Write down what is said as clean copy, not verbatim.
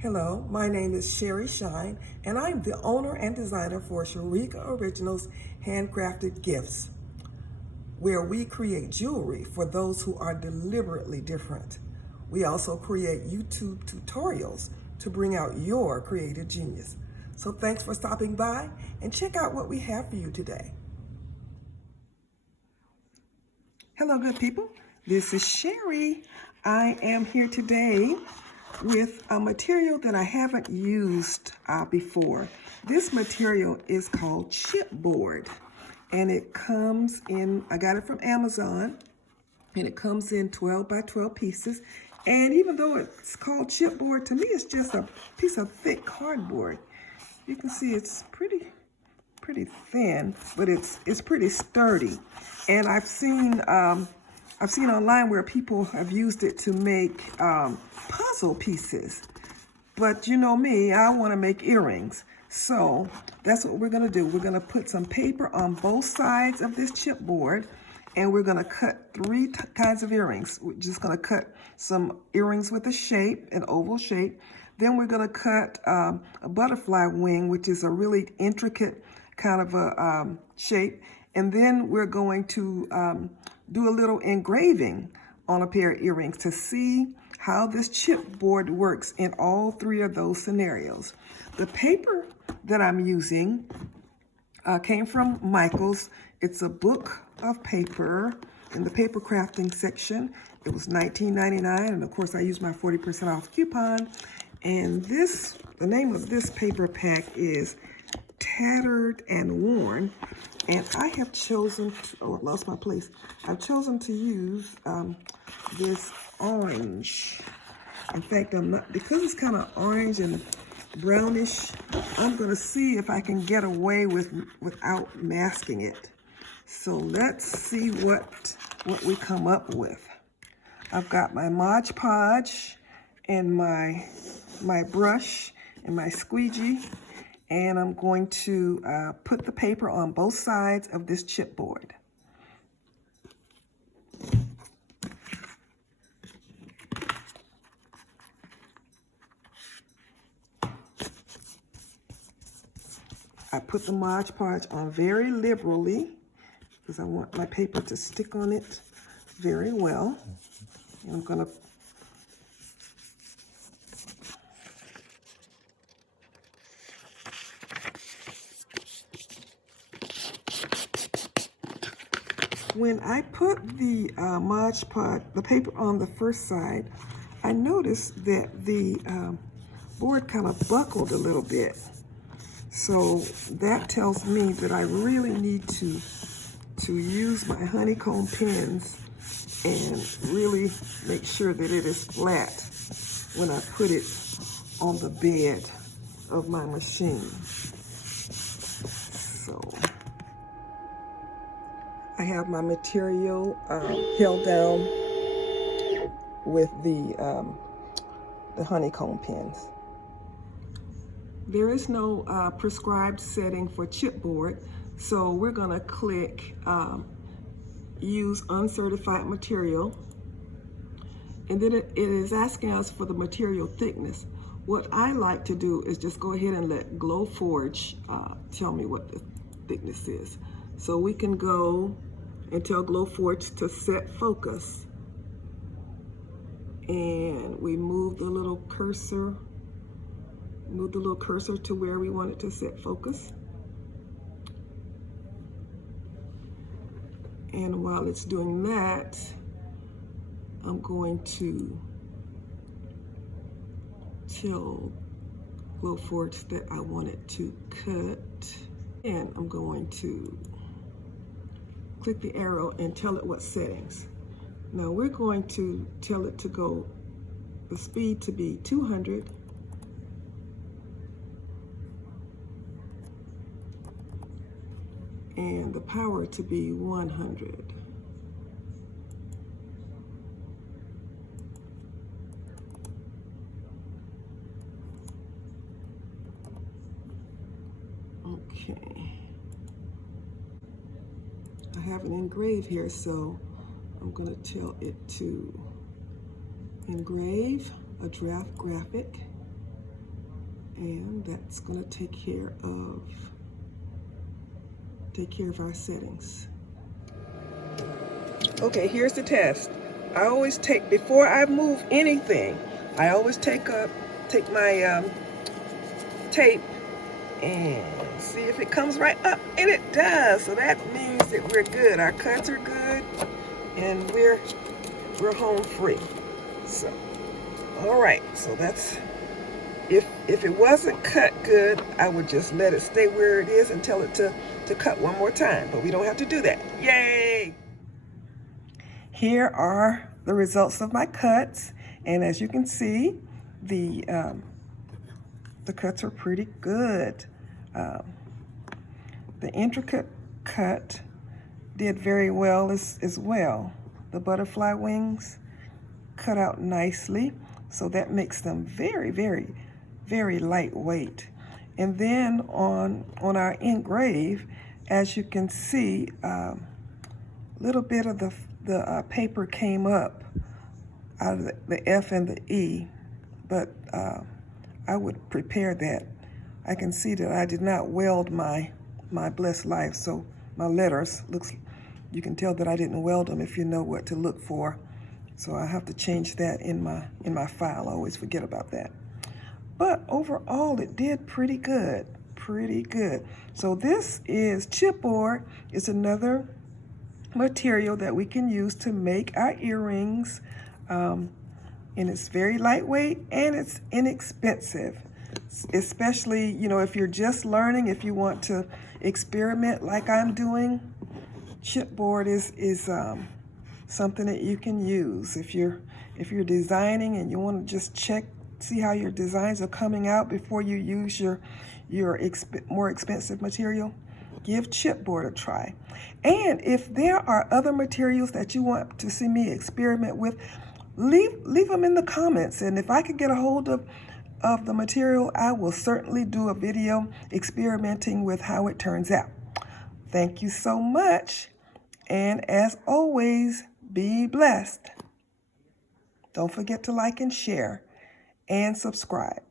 Hello, my name is Sherry Shine, and I'm the owner and designer for Sherika Originals Handcrafted Gifts, where we create jewelry for those who are deliberately different. We also create YouTube tutorials to bring out your creative genius. So thanks for stopping by and check out what we have for you today. Hello, good people. This is Sherry. I am here today with a material that I haven't used before. This material is called chipboard, and it comes in, I got it from Amazon, and it comes in 12 by 12 pieces. And even though it's called chipboard, to me it's just a piece of thick cardboard. You can see it's pretty thin, but it's pretty sturdy. And I've seen online where people have used it to make puzzle pieces. But you know me, I want to make earrings. So that's what we're going to do. We're going to put some paper on both sides of this chipboard, and we're going to cut three kinds of earrings. We're just going to cut some earrings with a shape, an oval shape. Then we're going to cut a butterfly wing, which is a really intricate kind of a shape. And then we're going to do a little engraving on a pair of earrings to see how this chipboard works in all three of those scenarios. The paper that I'm using came from Michael's. It's a book of paper in the paper crafting section. It was $19.99, and of course I used my 40% off coupon. And the name of this paper pack is Tattered and Worn. And I have chosen I lost my place. I've chosen to use this orange. In fact, because it's kind of orange and brownish, I'm going to see if I can get away without masking it. So let's see what we come up with. I've got my Mod Podge and my brush and my squeegee, and I'm going to put the paper on both sides of this chipboard. I put the Mod Podge on very liberally because I want my paper to stick on it very well. And I'm going to when I put the Mod Podge, the paper on the first side, I noticed that the board kind of buckled a little bit. So that tells me that I really need to use my honeycomb pins and really make sure that it is flat when I put it on the bed of my machine. So I have my material held down with the honeycomb pins. There is no prescribed setting for chipboard, so we're going to click use uncertified material, and then it is asking us for the material thickness. What I like to do is just go ahead and let Glowforge tell me what the thickness is. So we can go and tell Glowforge to set focus, and we move the little cursor to where we want it to set focus. And while it's doing that, I'm going to tell Glowforge that I want it to cut. And I'm going to click the arrow and tell it what settings. Now we're going to tell it to go, the speed to be 200. And the power to be 100. Okay. I have an engrave here, so I'm going to tell it to engrave a draft graphic. And that's going to take care of our settings. Okay, here's the test. I always take, before I move anything, I always take my tape and see if it comes right up, and it does. So that means that we're good. Our cuts are good, and we're home free. So, all right. So that's, if it wasn't cut good, I would just let it stay where it is and tell it to cut one more time. But we don't have to do that. Yay! Here are the results of my cuts, and as you can see, the cuts are pretty good. The intricate cut did very well as well. The butterfly wings cut out nicely, so that makes them very, very, very lightweight. And then on our engrave, as you can see, a little bit of the paper came up out of the F and the E, but I would prepare that. I can see that I did not weld my blessed life, so my letters you can tell that I didn't weld them if you know what to look for. So I have to change that in my file. I always forget about that. But overall, it did pretty good, pretty good. So this is chipboard. It's another material that we can use to make our earrings. And it's very lightweight and it's inexpensive. Especially, you know, if you're just learning, if you want to experiment like I'm doing, chipboard is something that you can use. If you're designing and you want to just see how your designs are coming out before you use your more expensive material, give chipboard a try. And if there are other materials that you want to see me experiment with, leave them in the comments. And if I could get a hold of the material, I will certainly do a video experimenting with how it turns out. Thank you so much. And as always, be blessed. Don't forget to like and share and subscribe.